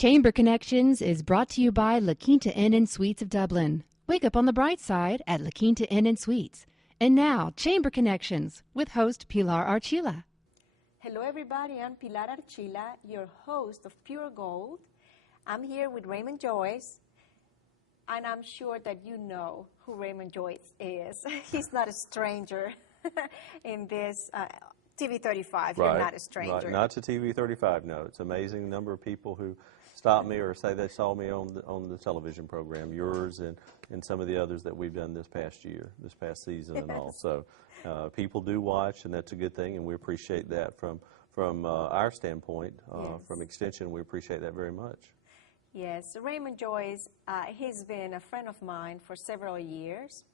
Chamber Connections is brought to you by La Quinta Inn and Suites of Dublin. Wake up on the bright side at La Quinta Inn and Suites. And now, Chamber Connections with host Pilar Archila. Hello everybody, I'm Pilar Archila, your host of Pure Gold. I'm here with Raymond Joyce, and I'm sure that you know who Raymond Joyce is. He's not a stranger in this TV 35. Right. You're not a stranger. Right. Not to TV 35, no. It's an amazing number of people who stop me or say they saw me on the television program, yours and some of the others that we've done this past year, this past season and all. So people do watch, and that's a good thing, and we appreciate that from our standpoint. Yes. From Extension, we appreciate that very much. Yes, Raymond Joyce, he's been a friend of mine for several years.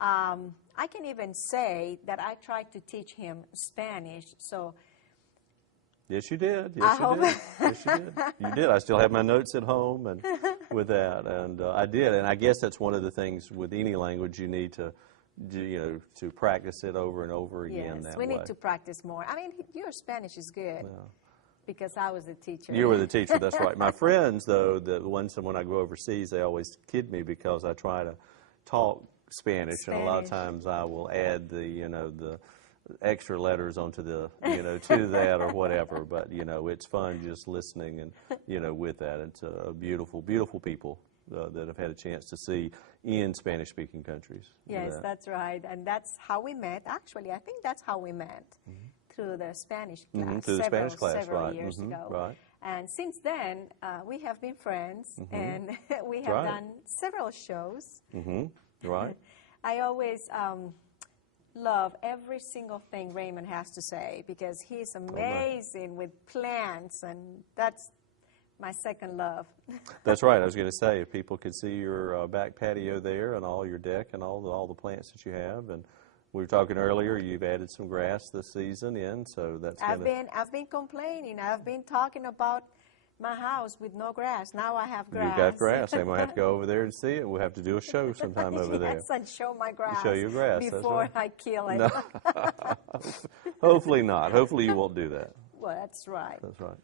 I can even say that I tried to teach him Spanish, so... Yes, you did. Yes, you did. Yes, you did. You did. I still have my notes at home and with that, and I did. And I guess that's one of the things with any language you need to, to practice it over and over again. Yes, that we way. need to practice more. I mean, your Spanish is good. Yeah. Because I was the teacher. You were the teacher, that's right. My friends, though, the ones when I go overseas, they always kid me because I try to talk Spanish. And a lot of times I will add the extra letters onto the, to that or whatever. But, it's fun just listening and, with that. It's a beautiful, beautiful people that I've had a chance to see in Spanish-speaking countries. Yes, that's right. And that's how we met. Actually, I think that's how we met. Mm-hmm. Through the Spanish class, through the Spanish class, several right. years ago. Right. And since then, we have been friends, and we have done several shows. Right. I always love every single thing Raymond has to say because he's amazing with plants, and that's my second love. That's right. I was going to say, if people could see your back patio there and all your deck and all the plants that you have, and we were talking earlier, you've added some grass this season in, so that's I've been complaining. I've been talking about my house with no grass. Now I have grass. You've got grass. I'm going to have to go over there and see it. We'll have to do a show sometime over there. Yes, and show my grass. Show your grass. Before I kill it. No. Hopefully not. Hopefully you won't do that. Well, that's right. That's right.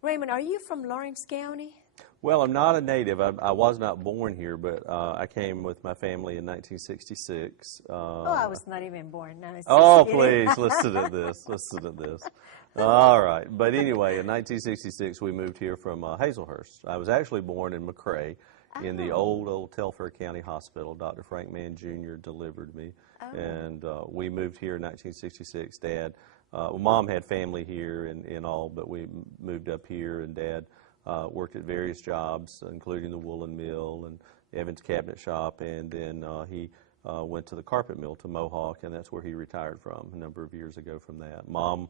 Raymond, are you from Lawrence County? Well, I'm not a native. I was not born here, but I came with my family in 1966. I was not even born. No, oh, please, listen to this. Listen to this. All right. But anyway, in 1966, we moved here from Hazelhurst. I was actually born in McRae in the old Telfair County Hospital. Dr. Frank Mann Jr. delivered me. And we moved here in 1966. Dad, Mom had family here and all, but we moved up here, and Dad worked at various jobs, including the woolen mill and Evans Cabinet Shop, and then he went to the carpet mill to Mohawk, and that's where he retired from a number of years ago from that. Mom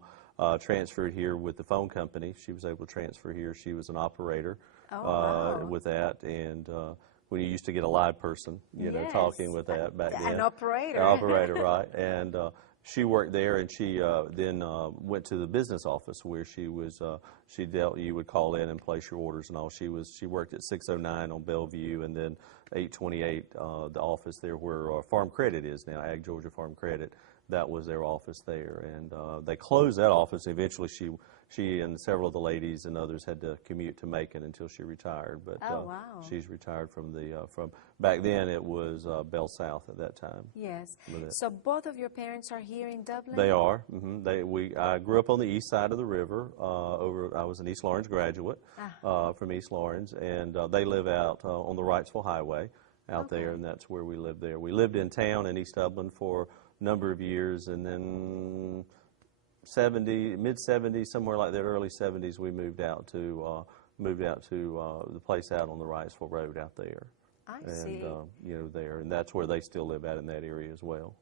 transferred here with the phone company. She was able to transfer here. She was an operator with that, and when you used to get a live person, talking with that back then. An operator. An operator, right. And she worked there, and she then went to the business office where she was. She dealt. You would call in and place your orders and all. She worked at 609 on Bellevue, and then 828, the office there where Farm Credit is now, Ag Georgia Farm Credit. That was their office there, and they closed that office. Eventually, she and several of the ladies and others had to commute to Macon until she retired. But she's retired from from back then. It was Bell South at that time. Yes. So both of your parents are here in Dublin. They are. I grew up on the east side of the river. I was an East Lawrence graduate from East Lawrence, and they live out on the Wrightsville Highway out there, and that's where we lived there. We lived in town in East Dublin for number of years, and then mid-70s, somewhere like that, early 70s, we moved out to the place out on the Wrightsville Road out there. I see. There, and that's where they still live out in that area as well.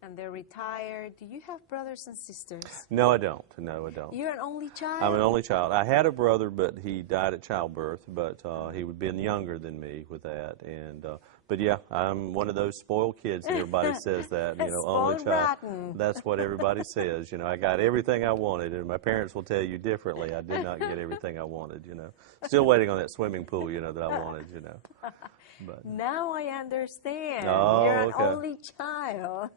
And they're retired. Do you have brothers and sisters? No, I don't. No, I don't. You're an only child? I'm an only child. I had a brother, but he died at childbirth, but he would have been younger than me with that. And but yeah, I'm one of those spoiled kids that everybody says that, only child. Rotten. That's what everybody says. I got everything I wanted, and my parents will tell you differently. I did not get everything I wanted, Still waiting on that swimming pool, that I wanted, But now I understand. Oh, You're an okay. only child.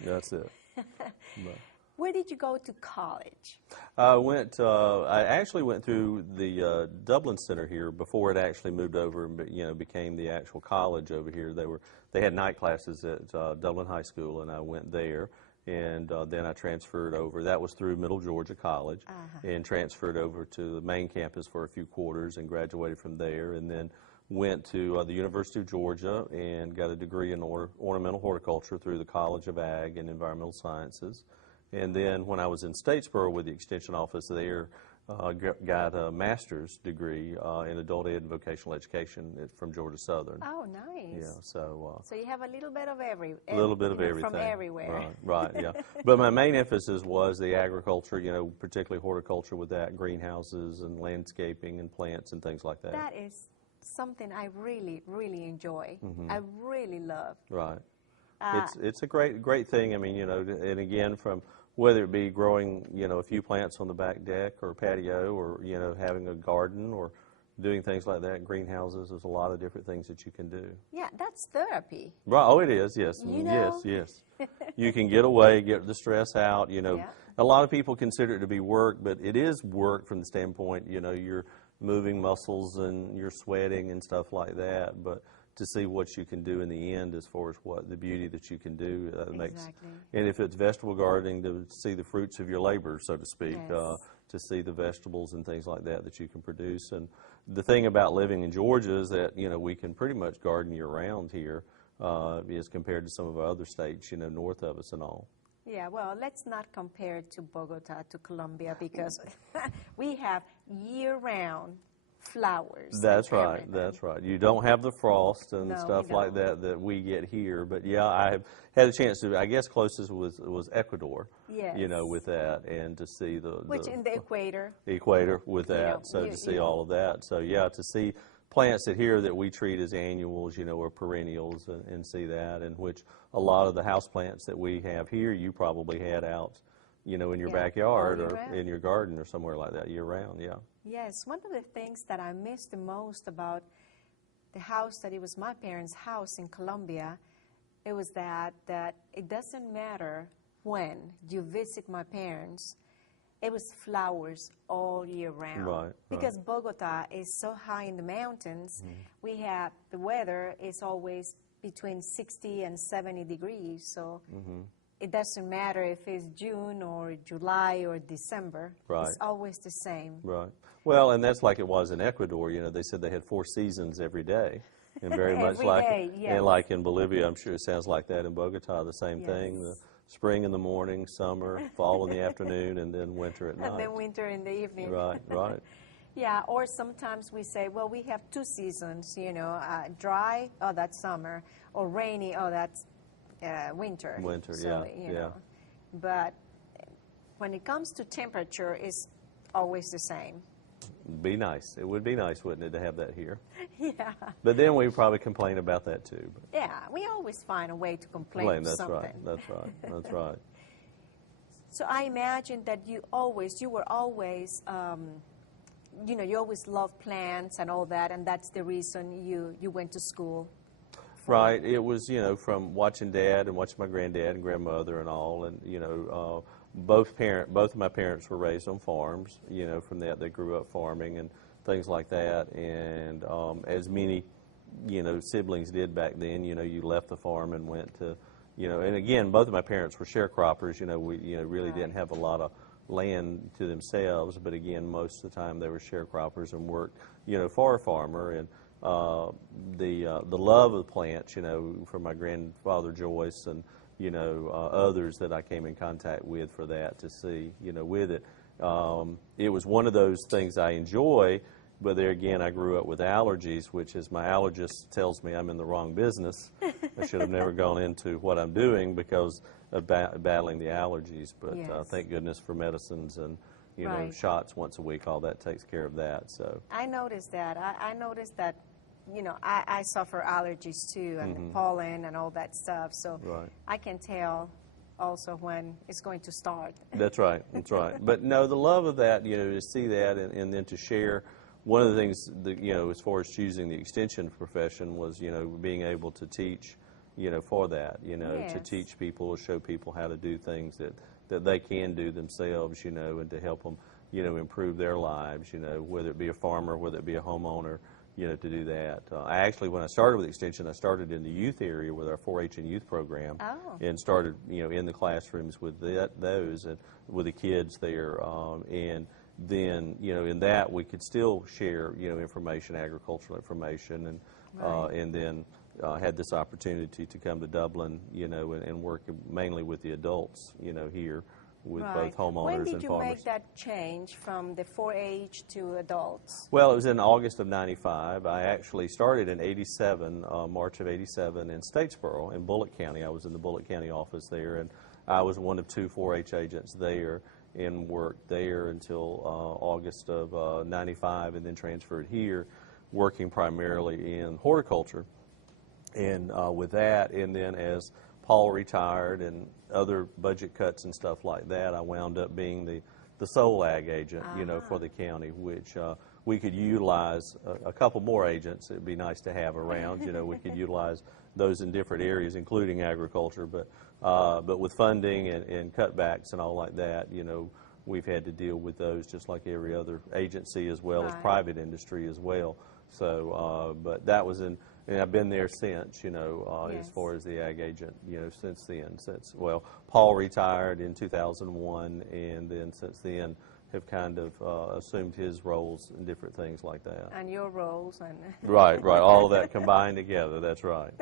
That's it. But Where did you go to college? I actually went through the Dublin Center here before it actually moved over and became the actual college over here. They had night classes at Dublin High School, and I went there. And then I transferred over. That was through Middle Georgia College, and transferred over to the main campus for a few quarters and graduated from there. And then went to the University of Georgia and got a degree in ornamental horticulture through the College of Ag and Environmental Sciences. And then when I was in Statesboro with the Extension Office there, got a master's degree in adult ed and vocational education from Georgia Southern. Oh, nice. Yeah, so you have a little bit of everything. Everything. From everywhere. Right, yeah. But my main emphasis was the agriculture, particularly horticulture with that, greenhouses and landscaping and plants and things like that. That is something I really, really enjoy. I really love. Right. It's a great thing. I mean, and again, from whether it be growing, a few plants on the back deck or patio, or having a garden or doing things like that, greenhouses. There's a lot of different things that you can do. Yeah, that's therapy. Right. Oh, it is. Yes. Yes. You can get away, get the stress out. A lot of people consider it to be work, but it is work from the standpoint, you're moving muscles and you're sweating and stuff like that. But to see what you can do in the end as far as what the beauty that you can do and if it's vegetable gardening, to see the fruits of your labor, so to speak, to see the vegetables and things like that you can produce. And the thing about living in Georgia is that we can pretty much garden year round here as compared to some of our other states north of us and all. Yeah, well, let's not compare it to Bogota, to Colombia, because we have year-round flowers. That's right. You don't have the frost and stuff like that we get here. But yeah, I have had a chance to. I guess closest was Ecuador. Yes. With that, and to see in the equator. The equator with that. To see all of that. So yeah, to see plants that we treat as annuals, or perennials, and see that, and which a lot of the house plants that we have here, you probably had out, in your backyard or in your garden or somewhere like that year round. Yeah. Yes, one of the things that I miss the most about the house that it was my parents' house in Colombia, it was that it doesn't matter when you visit my parents, it was flowers all year round. Right. Because Bogota is so high in the mountains, we have, the weather is always between 60 and 70 degrees, so it doesn't matter if it's June or July or December. Right. It's always the same. Right. Well, and that's like it was in Ecuador. They said they had 4 seasons every day, and very much like and like in Bolivia, I'm sure it sounds like that in Bogota. The same thing. The spring in the morning, summer, fall in the afternoon, and then winter at night. And then winter in the evening. Right. Yeah, or sometimes we say, well, we have 2 seasons. Dry, oh, that's summer, or rainy, oh, that's winter. Winter, so, yeah. But when it comes to temperature, it's always the same. Be nice. It would be nice, wouldn't it, to have that here? Yeah. But then we probably complain about that too. But yeah, we always find a way to complain that's something. That's right. So I imagine that you were always, you always loved plants and all that, and that's the reason you went to school. Right. It was, from watching Dad and watching my granddad and grandmother and all, and, both of my parents were raised on farms. From that they grew up farming and things like that. And as many, siblings did back then, you left the farm and went to, and again, both of my parents were sharecroppers. We really didn't have a lot of land to themselves, but again, most of the time they were sharecroppers and worked, for a farmer. And the love of the plants, from my grandfather Joyce and others that I came in contact with for that to see, with it. It was one of those things I enjoy, but there again, I grew up with allergies, which is my allergist tells me I'm in the wrong business. I should have never gone into what I'm doing because of battling the allergies. But thank goodness for medicines and, shots once a week. All that takes care of that. So I noticed that. I noticed that. I suffer allergies too, and the pollen and all that stuff. So I can tell also when it's going to start. That's right. But no, the love of that, to see that and then to share. One of the things that, as far as choosing the extension profession was, being able to teach, for that, to teach people, show people how to do things that that they can do themselves, you know, and to help them, you know, improve their lives, you know, whether it be a farmer, whether it be a homeowner, you know, to do that. I actually, when I started with Extension, I started in the youth area with our 4-H and youth program, and started, you know, in the classrooms with those and with the kids there, and then, you know, in that we could still share, you know, information, agricultural information, and then had this opportunity to come to Dublin, you know, and work mainly with the adults, you know, here with both homeowners and farmers. When did you make that change from the 4-H to adults? Well, it was in August of '95. I actually started in '87, March of '87 in Statesboro in Bullitt County. I was in the Bullitt County office there, and I was one of 2 4-H agents there and worked there until August of '95, and then transferred here, working primarily in horticulture. And with that, and then as Paul retired and other budget cuts and stuff like that, I wound up being the sole ag agent, you know, for the county, which we could utilize a couple more agents. It'd be nice to have around, you know, we could utilize those in different areas, including agriculture, but with funding and cutbacks and all like that, you know, we've had to deal with those just like every other agency, as well as private industry as well. So, but that was in, and I've been there since, you know, as far as the ag agent, you know, since then. Well, Paul retired in 2001, and then since then have kind of assumed his roles and different things like that. And your roles. And right, all of that combined together. That's right.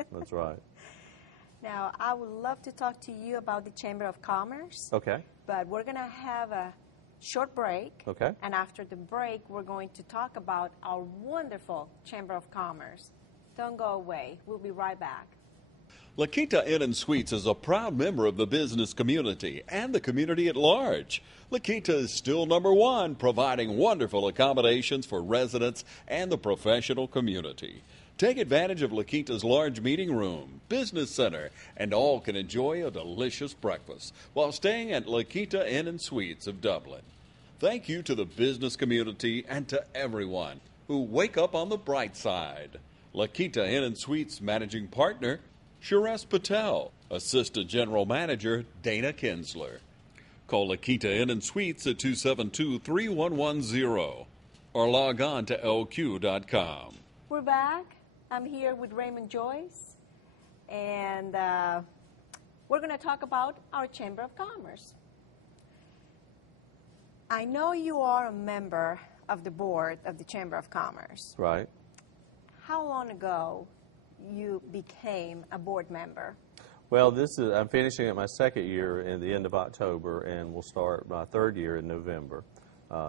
Now, I would love to talk to you about the Chamber of Commerce. Okay. But we're going to have a short break. Okay. And after the break, we're going to talk about our wonderful Chamber of Commerce. Don't go away. We'll be right back. La Quinta Inn and Suites is a proud member of the business community and the community at large. La Quinta is still #1, providing wonderful accommodations for residents and the professional community. Take advantage of La Quinta's large meeting room, business center, and all can enjoy a delicious breakfast while staying at La Quinta Inn and Suites of Dublin. Thank you to the business community and to everyone who wake up on the bright side. La Quinta Inn and Suites Managing Partner, Suresh Patel. Assistant General Manager, Dana Kinsler. Call La Quinta Inn and Suites at 272-3110 or log on to lq.com. We're back. I'm here with Raymond Joyce, and we're going to talk about our Chamber of Commerce. I know you are a member of the board of the Chamber of Commerce. Right. How long ago you became a board member? Well, I'm finishing up my second year in the end of October, and we'll start my third year in November.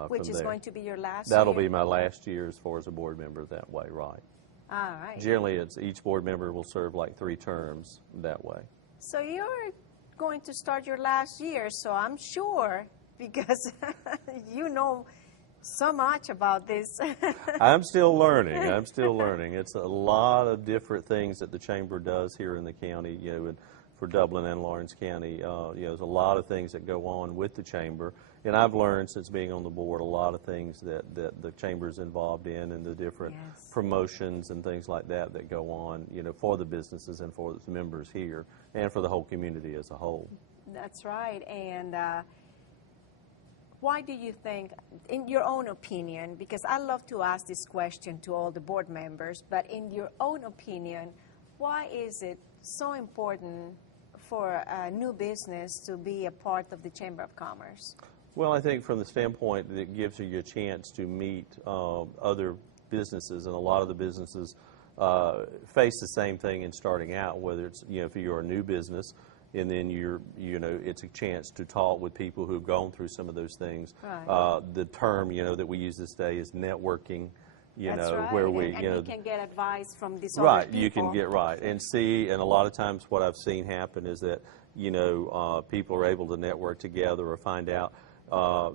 Which is going to be your last That'll year? be my last year as far as a board member that way, right. All right. Generally, each board member will serve like 3 terms that way. So you're going to start your last year, so I'm sure, because you know so much about this. I'm still learning. It's a lot of different things that the Chamber does here in the county, you know, for Dublin and Lawrence County. You know, there's a lot of things that go on with the Chamber. And I've learned since being on the board a lot of things that the Chamber is involved in, and the different promotions and things like that go on, you know, for the businesses and for its members here and for the whole community as a whole. That's right. And why do you think, in your own opinion, because I love to ask this question to all the board members, but in your own opinion, why is it so important for a new business to be a part of the Chamber of Commerce? Well, I think from the standpoint that it gives you a chance to meet other businesses, and a lot of the businesses face the same thing in starting out, whether it's, you know, if you're a new business, and then it's a chance to talk with people who've gone through some of those things. Right. The term, you know, that we use this day is networking. That's right. Where we, and you can get advice from these right, other people. you can get right and see, and a lot of times what I've seen happen is that, you know, people are able to network together or find out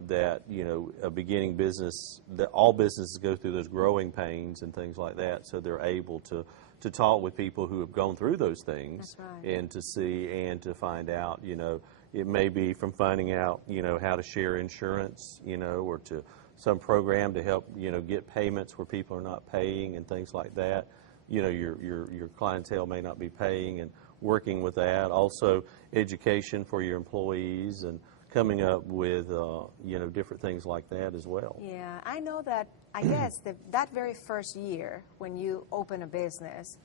that, you know, a beginning business, that all businesses go through those growing pains and things like that, so they're able to talk with people who have gone through those things. That's right. And to see and to find out, you know, it may be from finding out, you know, how to share insurance, you know, or to some program to help, you know, get payments where people are not paying and things like that. You know, your clientele may not be paying, and working with that. Also, education for your employees and coming up with, different things like that as well. Yeah, I know that, I guess, that very first year when you open a business,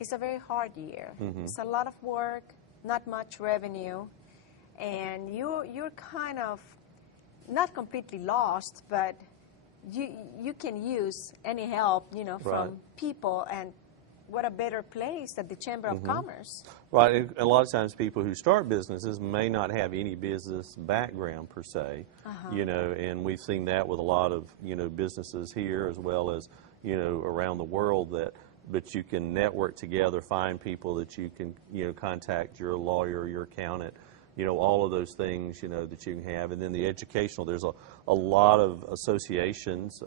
it's a very hard year. It's a lot of work, not much revenue, and you're kind of not completely lost, but you can use any help, from people, and what a better place than the Chamber of Commerce. Right, and a lot of times people who start businesses may not have any business background per se, and we've seen that with a lot of, businesses here as well as, around the world but you can network together, find people that you can, contact your lawyer, your accountant, all of those things, that you can have. And then the educational, there's a lot of associations,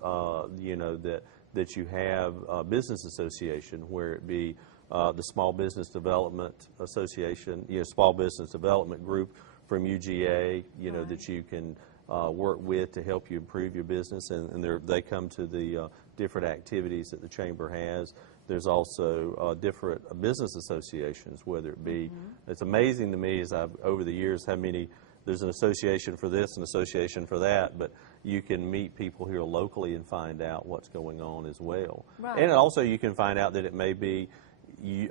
that you have, business association, where it be the Small Business Development Association, Small Business Development Group from UGA, that you can work with to help you improve your business. And they come to the different activities that the Chamber has. There's also different business associations, whether it be, it's amazing to me as over the years how many, there's an association for this, an association for that, but you can meet people here locally and find out what's going on as well. Right. And also you can find out that it may be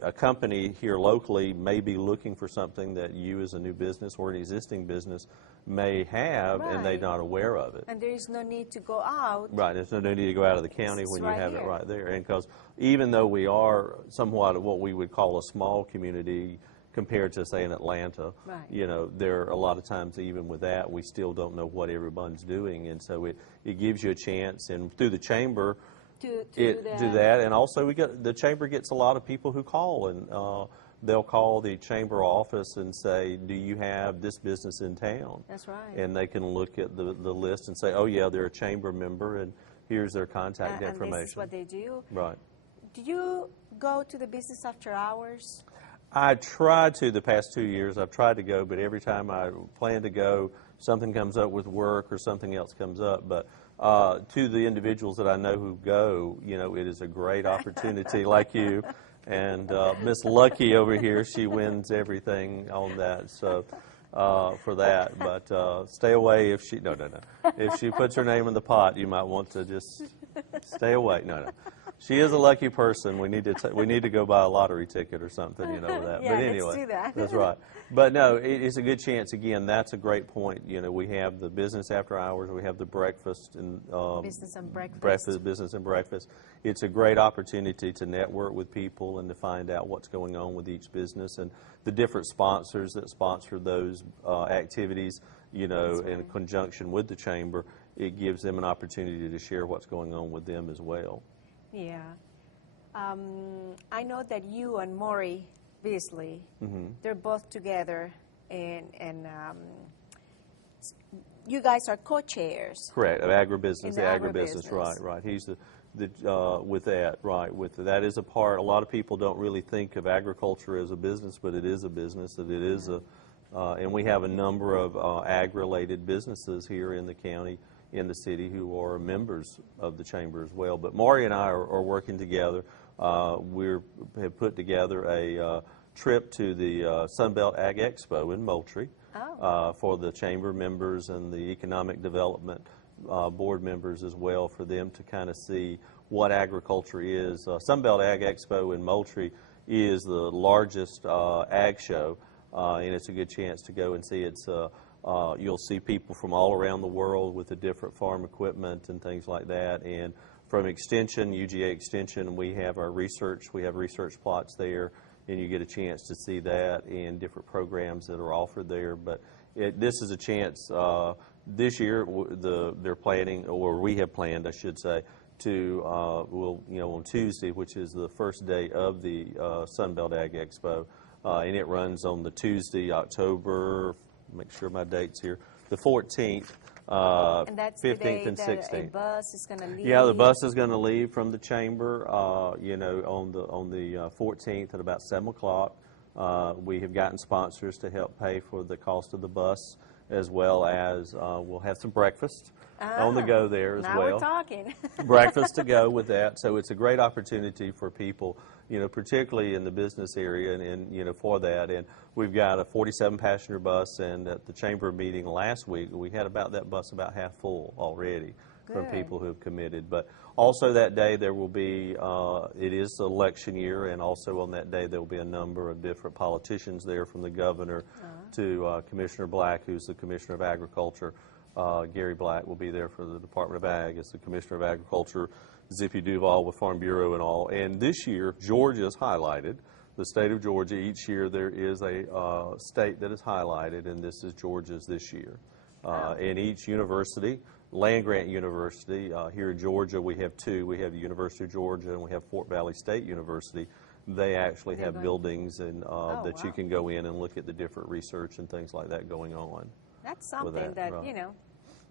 a company here locally may be looking for something that you as a new business or an existing business may have, and they're not aware of it. And there is no need to go out. Right, there's no need to go out of the county when you have here. it right there. And because even though we are somewhat of what we would call a small community compared to, say, in Atlanta, there are a lot of times even with that, we still don't know what everyone's doing. And so it gives you a chance, and through the Chamber, to do that. And also the Chamber gets a lot of people who call, and they'll call the Chamber office and say, do you have this business in town? That's right. And they can look at the list and say, oh yeah, they're a Chamber member, and here's their contact information. And this is what they do. Right. Do you go to the business after hours? I tried to the past 2 years. I've tried to go, but every time I plan to go, something comes up with work or something else comes up. But to the individuals that I know who go, it is a great opportunity like you. And Miss Lucky over here, she wins everything on that. So for that, but stay away if she, no. If she puts her name in the pot, you might want to just stay away. No. She is a lucky person. We need to go buy a lottery ticket or something, with that. Yeah, but anyway, let's do that. That's right. But no, it's a good chance. Again, that's a great point. We have the business after hours. We have the breakfast and business and breakfast. Business and breakfast. It's a great opportunity to network with people and to find out what's going on with each business and the different sponsors that sponsor those activities. In conjunction with the Chamber, it gives them an opportunity to share what's going on with them as well. Yeah. I know that you and Maury Beasley, they're both together, and you guys are co-chairs. Correct, of agribusiness, the agribusiness. Right. He's with that, right. That is a part, a lot of people don't really think of agriculture as a business, but it is a business, that it is and we have a number of ag-related businesses here in the county, in the city, who are members of the Chamber as well. But Maury and I are working together. We have put together a trip to the Sunbelt Ag Expo in Moultrie for the Chamber members and the Economic Development Board members as well, for them to kind of see what agriculture is. Sunbelt Ag Expo in Moultrie is the largest ag show, and it's a good chance to go and see. You'll see people from all around the world with the different farm equipment and things like that. And from Extension, UGA Extension, we have our research. We have research plots there, and you get a chance to see that and different programs that are offered there. But this is a chance. This year, they're planning, or we have planned, I should say, to on Tuesday, which is the first day of the Sunbelt Ag Expo, and it runs on the Tuesday, October. Make sure my date's here. The 14th, and that's 15th, and 16th. A bus is going to leave. Yeah, the bus is going to leave from the Chamber. On the 14th at about 7 o'clock. We have gotten sponsors to help pay for the cost of the bus, as well as we'll have some breakfast on the go there as now well. We're talking. Breakfast to go with that. So it's a great opportunity for people, particularly in the business area and for that. And we've got a 47-passenger bus, and at the chamber meeting last week, we had that bus about half full already from people who have committed. But also that day there will be, it is election year, and also on that day there will be a number of different politicians there, from the governor to Commissioner Black, who's the Commissioner of Agriculture. Gary Black will be there for the Department of Ag as the Commissioner of Agriculture, Zippy Duval with Farm Bureau and all. And this year, Georgia is highlighted. The state of Georgia, each year there is a state that is highlighted, and this is Georgia's this year. And each university, land-grant university, here in Georgia we have two. We have the University of Georgia and we have Fort Valley State University. They actually have buildings and that you can go in and look at the different research and things like that going on. That's something that,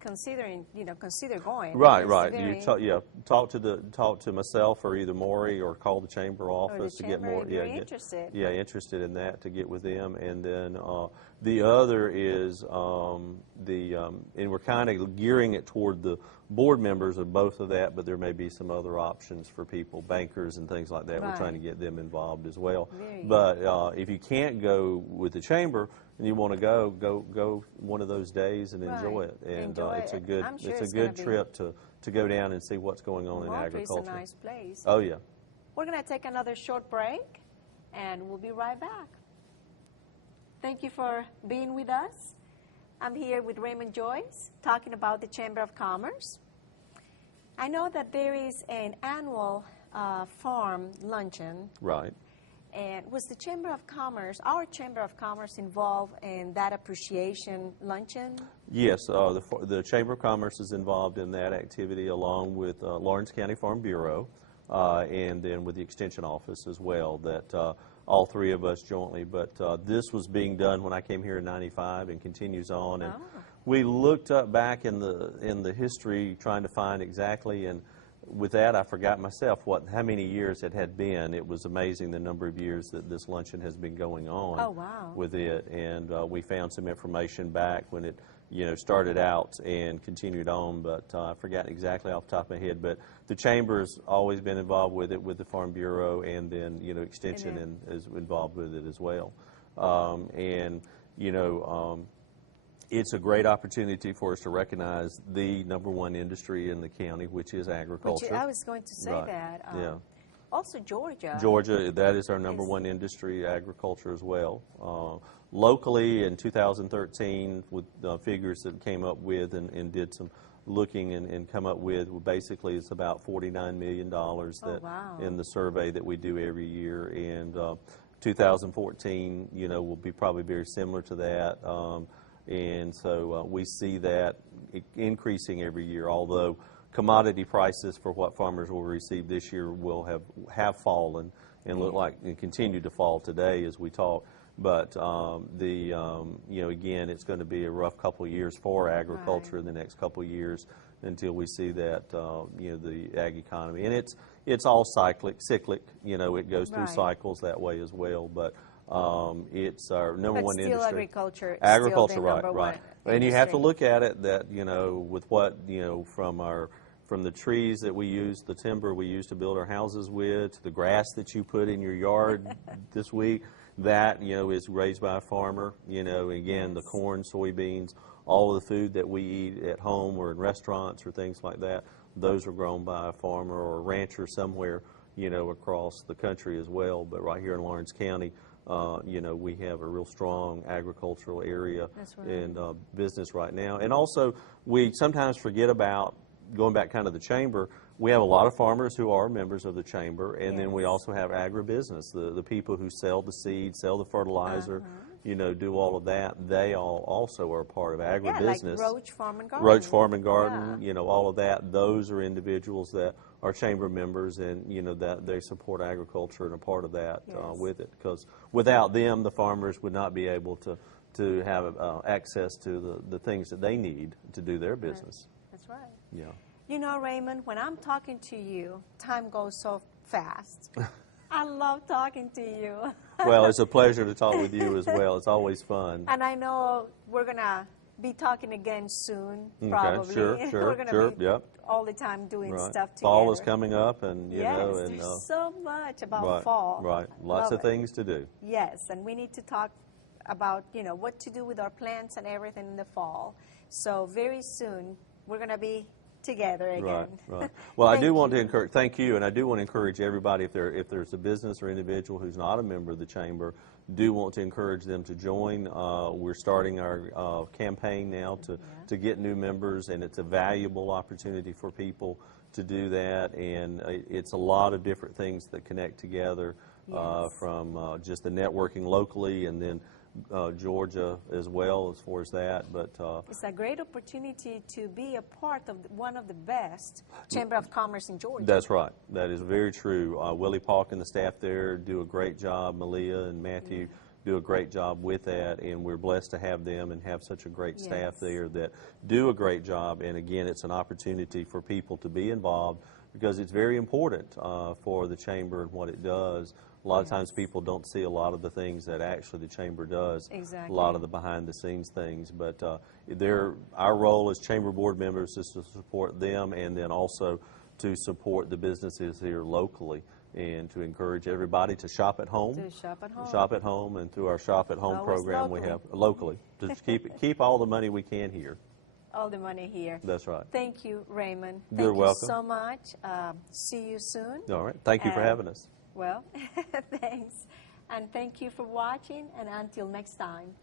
consider going. Right, right. Talk to myself or either Maury, or call the chamber office to get more. Interested in that, to get with them. And then the other is and we're kind of gearing it toward the board members of both of that, but there may be some other options for people, bankers and things like that. We're trying to get them involved as well. But if you can't go with the chamber and you want to go one of those days and enjoy it. And it's a good trip to go down and see what's going on in agriculture. It's a nice place. Oh yeah. We're going to take another short break, and we'll be right back. Thank you for being with us. I'm here with Raymond Joyce, talking about the Chamber of Commerce. I know that there is an annual farm luncheon. Right. And was the Chamber of Commerce, our Chamber of Commerce, involved in that appreciation luncheon? Yes, the Chamber of Commerce is involved in that activity, along with Lawrence County Farm Bureau, and then with the Extension Office as well, that all three of us jointly. But this was being done when I came here in '95 and continues on. And we looked up back in the history trying to find exactly, and with that, I forgot myself how many years it had been. It was amazing the number of years that this luncheon has been going on with it. And we found some information back when it started out and continued on, but I forgot exactly off the top of my head. But the Chamber's always been involved with it, with the Farm Bureau, and then Extension is involved with it as well. It's a great opportunity for us to recognize the #1 industry in the county, which is agriculture. I was going to say that. Also Georgia. Georgia, that is our #1 industry, agriculture as well. Locally in 2013, with figures that came up with and did some looking and come up with, basically it's about $49 million in the survey that we do every year. And 2014, will be probably very similar to that. And so we see that increasing every year, although commodity prices for what farmers will receive this year will have fallen and look like and continue to fall today as we talk. But again, it's going to be a rough couple of years for agriculture in the next couple of years until we see that the ag economy, and it's all cyclic. It goes through cycles that way as well. But it's our #1 industry. Agriculture, right. And you have to look at it that with what from the trees that we use, the timber we use to build our houses with, to the grass that you put in your yard this week, that is raised by a farmer. Again, the corn, soybeans, all of the food that we eat at home or in restaurants or things like that, those are grown by a farmer or a rancher somewhere across the country as well. But right here in Lawrence County, we have a real strong agricultural area and business right now. And also, we sometimes forget about, going back kind of the chamber, we have a lot of farmers who are members of the chamber, and then we also have agribusiness, the people who sell the seed, sell the fertilizer, do all of that. They all also are part of agribusiness. Like Roach Farm and Garden. Roach Farm and Garden, all of that. Those are individuals that are chamber members, and that they support agriculture and are part of that with it. Because without them, the farmers would not be able to have access to the things that they need to do their business. That's right. Yeah. Raymond, when I'm talking to you, time goes so fast. I love talking to you. Well, it's a pleasure to talk with you as well. It's always fun. And I know we're going to be talking again soon, Okay, probably. sure, We're going sure, to be yep. all the time doing Right. stuff together. Fall is coming up, and you yes, know, and there's so much about right, fall. right, lots Love of it. things to do. Yes, and we need to talk about, what to do with our plants and everything in the fall. So very soon, we're going to be together again. Right, right. Well, I do want you. to encourage. Thank you, and I do want to encourage everybody. If there's a business or individual who's not a member of the chamber, do want to encourage them to join. We're starting our campaign now to get new members, and it's a valuable opportunity for people to do that. And it's a lot of different things that connect together, from just the networking locally, and then Georgia as well as far as that. But it's a great opportunity to be a part of one of the best Chamber of Commerce in Georgia. That's right. That is very true. Willie Paulk and the staff there do a great job. Malia and Matthew do a great job with that, and we're blessed to have them and have such a great staff there that do a great job. And again, it's an opportunity for people to be involved, because it's very important for the Chamber and what it does. A lot of times people don't see a lot of the things that actually the Chamber does, Exactly. a lot of the behind-the-scenes things. But our role as Chamber Board members is to support them, and then also to support the businesses here locally, and to encourage everybody to shop at home. To shop at home. Shop at home, and through our Shop at Home Always program locally. we have locally. To keep all the money we can here. All the money here. That's right. Thank you, Raymond. You're welcome. Thank you so much. See you soon. All right. Thank you for having us. Well, thanks. And thank you for watching, and until next time.